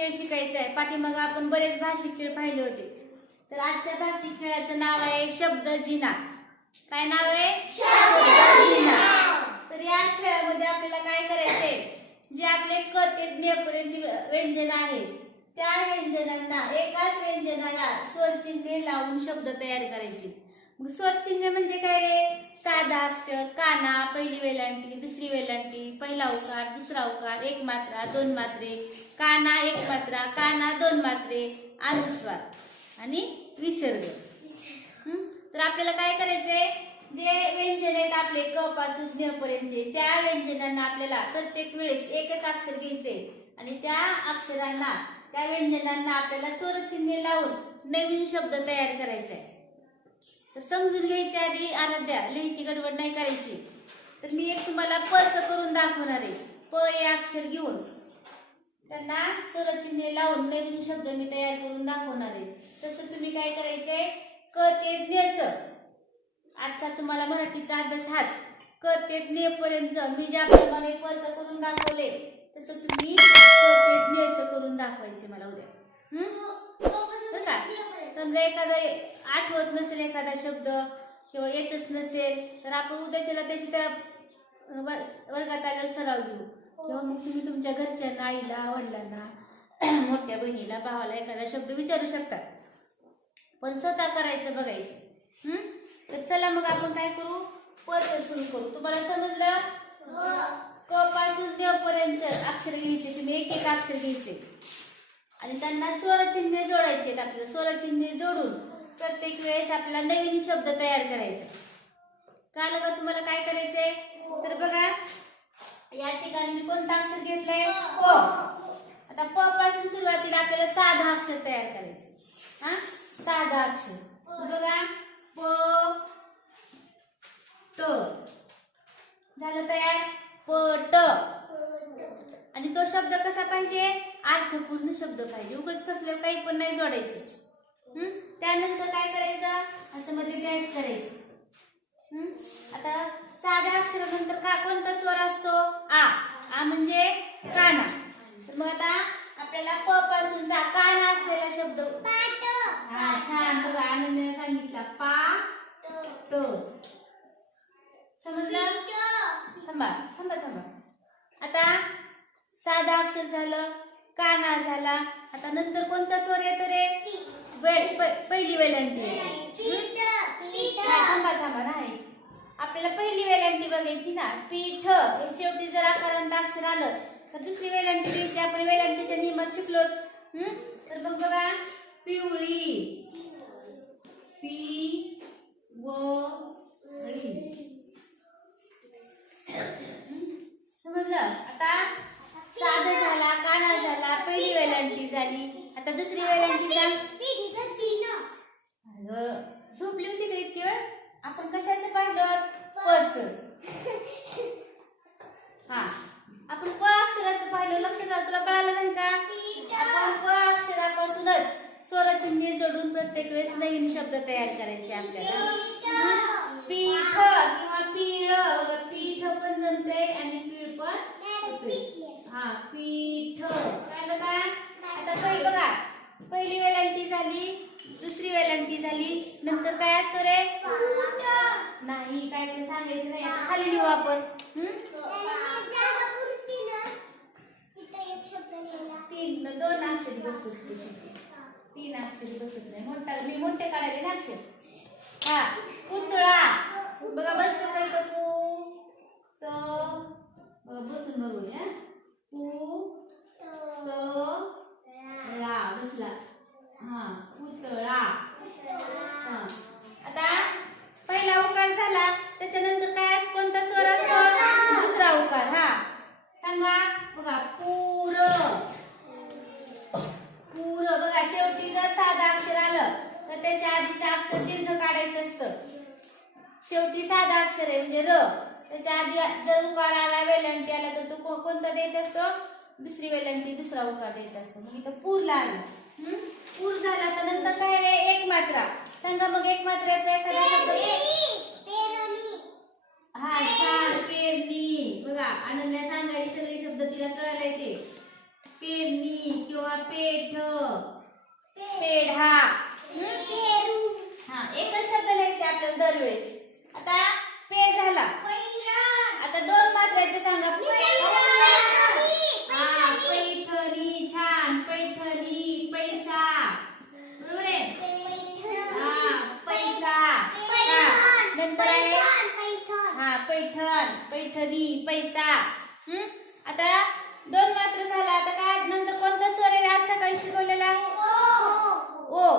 खेळ शिकायचा आहे. पाठीमाग आपण बरेच भाषिक खेळ पाहिले होते. तर आजच्या भाषिक खेळाचं नाव आहे शब्द जिना. काय नाव आहे? शब्द जिना. तर या खेळामध्ये आपल्याला काय करायचंय? जे आपले कथेज्ञपर्यंत व्यंजन आहे त्या व्यंजनांना एकाच व्यंजनाला स्वरचिन्हे लावून शब्द तयार करायचे. स्वरचिन्ह म्हणजे काय रे? साधा अक्षर काना पहिली वेलांटी दुसरी वेलांटी पहिला उकार दुसरा उकार एक मात्रा दोन मात्रे काना एक मात्रा काना दोन मात्रे अनुस्वार आणि विसर्ग. तर आपल्याला काय करायचंय? जे व्यंजन आहेत आपले क पासून ज्ञ पर्यंतचे त्या व्यंजनांना आपल्याला प्रत्येक वेळेस एकच अक्षर घ्यायचे आणि त्या अक्षरांना त्या व्यंजनांना आपल्याला स्वरचिन्हे लावून नवीन शब्द तयार करायचा आहे तर समजून घ्यायच्या आधी आराध्या लिहायची गडबड नाही करायची. तर मी एक तुम्हाला पच करून दाखवणार आहे. प हे अक्षर घेऊन. त्यांना स्वरचिन्हे लावून नवीन शब्द मी तयार करून दाखवणार आहे. तसं तुम्ही काय करायचंय? क ते ज्ञच आजचा तुम्हाला मराठीचा अभ्यास हाच. क ते ज्ञेपर्यंत मी ज्याप्रमाणे पच करून दाखवले तसं तुम्ही क ते ज्ञच करून दाखवायचे मला उद्या हम्म? बरं का समजा एखादा आठवत नसेल एखादा शब्द किंवा येतच नसेल तर आपण उद्याच्याला त्याची त्या वर- वर्गात आल्यावर सराव घेऊ. किंवा मग तुम्ही तुमच्या घरच्यांना आईला वडिलांना मोठ्या बहिणीला भावाला एखादा शब्द विचारू शकतात. पण स्वतः करायचं बघायचं. हम्म? तर चला मग आपण काय करू? पद सुरू करू. तुम्हाला समजलं? क पासून द पर्यंत अक्षर घ्यायचे. तुम्ही एक एक अक्षर घ्यायचे. आणि त्यांना स्वरचिन्हे जोडायचे आहेत आपल्याला. स्वरचिन्हे जोडून प्रत्येक वेळेस आपला नवीन शब्द तयार करायचा. काल बघा तुम्हाला काय करायचंय? तर बघा या ठिकाणी मी कोणता अक्षर घेतलाय? प. आता प पासून सुरुवातीला आपल्याला साधा अक्षर तयार करायचं. हा? साधा अक्षर. बघा प ट. झालं तयार? प आणि तो शब्द कसा पाहिजे? अर्थपूर्ण शब्द पाहिजे. उगाच कसलं काही पण नाही जोडायचं. हं? त्यानंतर काय करायचं? असं मध्ये डॅश करायचं? आता साध्या अक्षरानंतर का कोणता स्वर असतो? आ. आ म्हणजे काना. तर मग आता आपल्याला प पासूनचा काना असलेला शब्द हा छान बघा. आनंदने सांगितला. पा ट समजलं थांबा थांबा थांबा आता साधा अक्षर झालं काना झाला. आता नंतर कोणता स्वर येतो रे? पहिली वेलांटी. थांबा थांबा नाही. आपल्याला पहिली वेलांटी बघायची ना. पीठ. हे शेवटी जर आकारांत अक्षर आलं तर दुसरी वेलांटी घ्यायची आपण वेलांटीच्या नियमात शिकलो. तर मग बघा. पिवळी. पी व ळी समजलं आता साधा झाला काना झाला पहिली झाली. आता दुसरी वेलांटी झाली अगं, झोपली होती का इतकी वेळ? आपण कशाचं पाहिलं? पच. हा. आपण प अक्षराचं पाहिलं. लक्षात आलं तुला कळालं नाही का? आपण प अक्षरापासूनच स्वरचिन्हे जोडून प्रत्येक वेळेस नवीन शब्द तयार करायचे आपल्याला. पीठ किंवा पीळ. पीठ पण जमते आणि पीळ पण हा पीठ. आता पहिली बघा पहिली वेलांटी झाली दुसरी वेलांटी झाली. नंतर काय असतं रे? नाही काय पण सांगायचं नाही. आता खाली लिहू आपण. तीन दोन अक्षरी बसत तीन अक्षरी बसत नाही. मोठा मी मोठे काढायला ना अक्षर. हा पुतळा बघा बस काय पू त बघा बसून बघूया पू त ळा बसला हा पुतळा हा आता पहिला उकार झाला त्याच्यानंतर काय असं कोणता स्वर असतो दुसरा उकार हा सांगा बघा पूर पूर बघा शेवटी जर साधा अक्षर आलं तर त्याच्या आधीचं अक्षर दीर्घ काढायचं असतं शेवटी साधा अक्षर आहे म्हणजे र त्याच्या आधी जर उकार आला वेलांटी आला तर तो को- कोणता द्यायचा असतो दुसरी वेलांटी दुसरा उकार द्यायचा असतो. मग इथं पूरला आलं पूर झाला तर नंतर काय रे एक मात्रा. सांगा मग एक मात्र्याचा एखादा शब्द. हा छान पेरणी. बघा आनंदा सांगायचे सगळे शब्द तिला कळायला येते पेरणी किंवा पेठ. पेढा हा एकच शब्द लिहायचे आपल्याला दरवेळेस आता पे झाला आता दोन मात्राचे सांगा हा पैठणी छान पैठणी पैसा बरोबर आहे हा पैसा हा नंतर आहे हा पैठण पैठणी पैसा. हम्म? आता दोन मात्र झाला. आता काय? नंतर कोणता स्वर आहे आज सकाळी शिकवलेला ओ.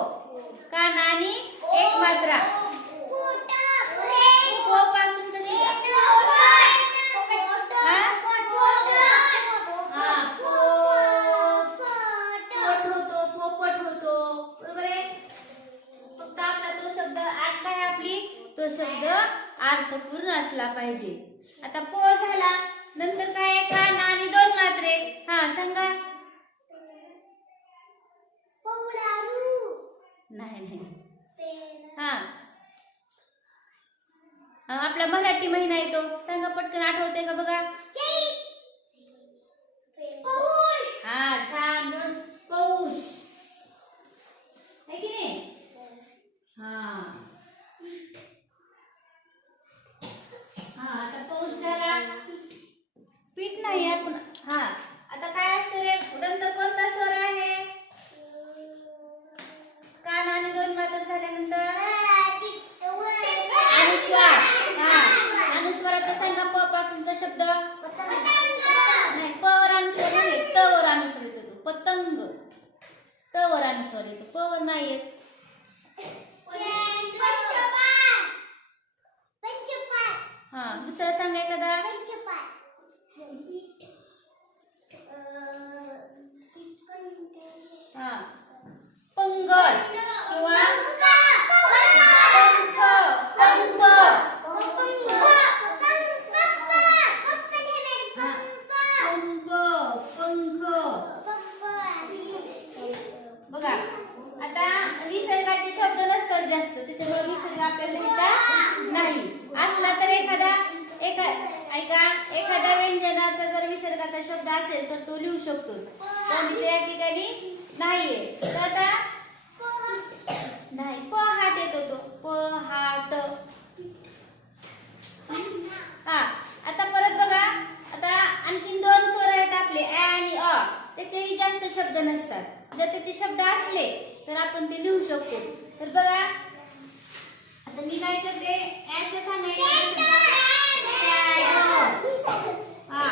कान आणि? एक मात्रा. होतो बरोबर आहे? तो शब्द आठ काय आपली. तो शब्द अर्थपूर्ण असला पाहिजे. आता पो झाला. नंतर काय? कान आणि दोन मात्रे. हा सांगा. नाही नाही. हा. आपला मराठी महिना येतो. सांगा पटकन आठवते का बघा हा छान दोन पौष आहे की नाही हा हा आता पौष झाला पीठ नाही आपण हा आता काय असते रे नंतर कोणता स्वर आहे कान आणि दोन मात्र झाल्यानंतर अनुस्वार हा अनुस्वाराचा सांगा प पासूनचा शब्द? नाही प वर अनुस्वार नाही त वर अनुस्वार येतो तो. पतंग. त वर अनुस्वार येतो. प वर नाही येत. हा दुसरा सांगा एखादा. हा बघा आता विसर्गाचे शब्द नसतात जास्त त्याच्यामुळे विसर्ग आपल्याला नाही. असला तर एखादा एका ऐका एखाद्या व्यंजनाचा जर विसर्गाचा शब्द असेल तर तो लिहू शकतो. पण इथे या ठिकाणी नाहीये. तर आता नाही प हाट येतो तो प हा आता परत बघा आता आणखीन दोन स्वर आहेत आपले ä आणि अ त्याचेही जास्त शब्द नसतात जर त्याचे शब्द असले तर आपण ते लिहू शकतो तर बघा आता मी काय करते ऍचे सांगायचे हा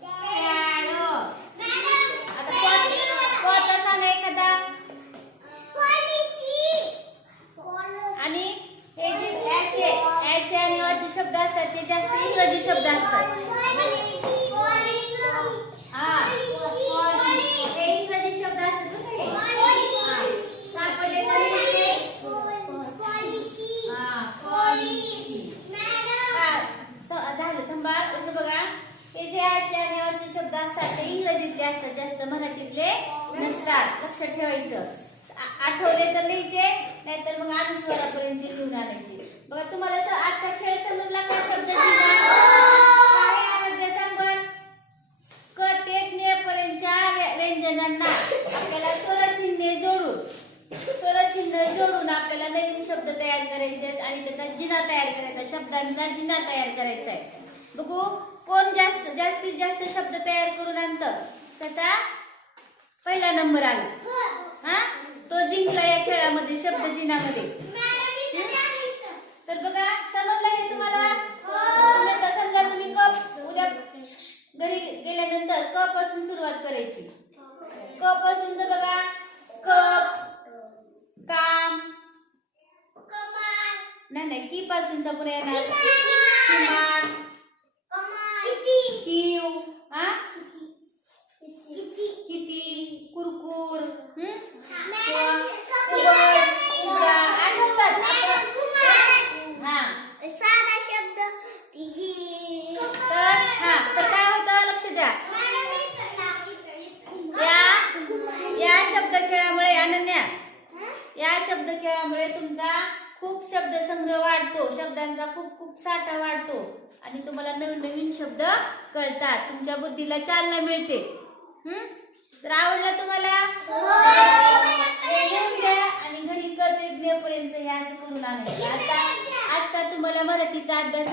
प्याडो आता प- पचा सांगा एखादा आणि हे जे ऍचे ऍचे आणि अचे शब्द असतात ते जास्त इंग्रजी शब्द असतात हा पॉली- हे इंग्रजी शब्द असतात बरं का हे? हा. काय पडले तरी हे? हा, पॉलिसी. हा, स- झालं थांबा इकडे बघा हे जे आजचे आणि अचे शब्द असतात ते इंग्रजीतले असतात जास्त मराठीतले नसतात लक्षात ठेवायचं आ- आठवले तर लिहायचे नाहीतर मग अनुस्वारापर्यंत लिहून आणायचे. बघा तुम्हाला आजचा खेळ समजला का शब्द काय बरं? क ते व्यंजनांना आपल्याला जोडून स्वरचिन्ह जोडून आपल्याला नवीन शब्द तयार करायचे आहेत आणि त्याचा जिना तयार करायचा शब्दांचा जिना तयार करायचा आहे. बघू कोण जास्त जास्तीत जास्त शब्द तयार करून आणतं? त्याचा पहिला नंबर आला. हा? तो जिंकला या खेळामध्ये शब्द जिनामध्ये तर बघा समजलं हे तुम्हाला? समजा तुम्ही कप उद्या घरी गेल्यानंतर क पासून सुरुवात करायची. क पासून बघा कप काम नाही नाही की पासूनचा पुन्हा येणार. किमान किव हा किती? कुरकुर हं? तुमचा खूप शब्द संग्रह वाढतो शब्दांचा खूप खूप साठा वाढतो आणि तुम्हाला नवीन नवीन शब्द कळतात. तुमच्या बुद्धीला चालना मिळते. हम्म तर आवडला तुम्हाला? हो. आणि घरी करते ज्ञेपर्यंत हे असं करून आणायचं. आता आजचा तुम्हाला मराठीचा अभ्यास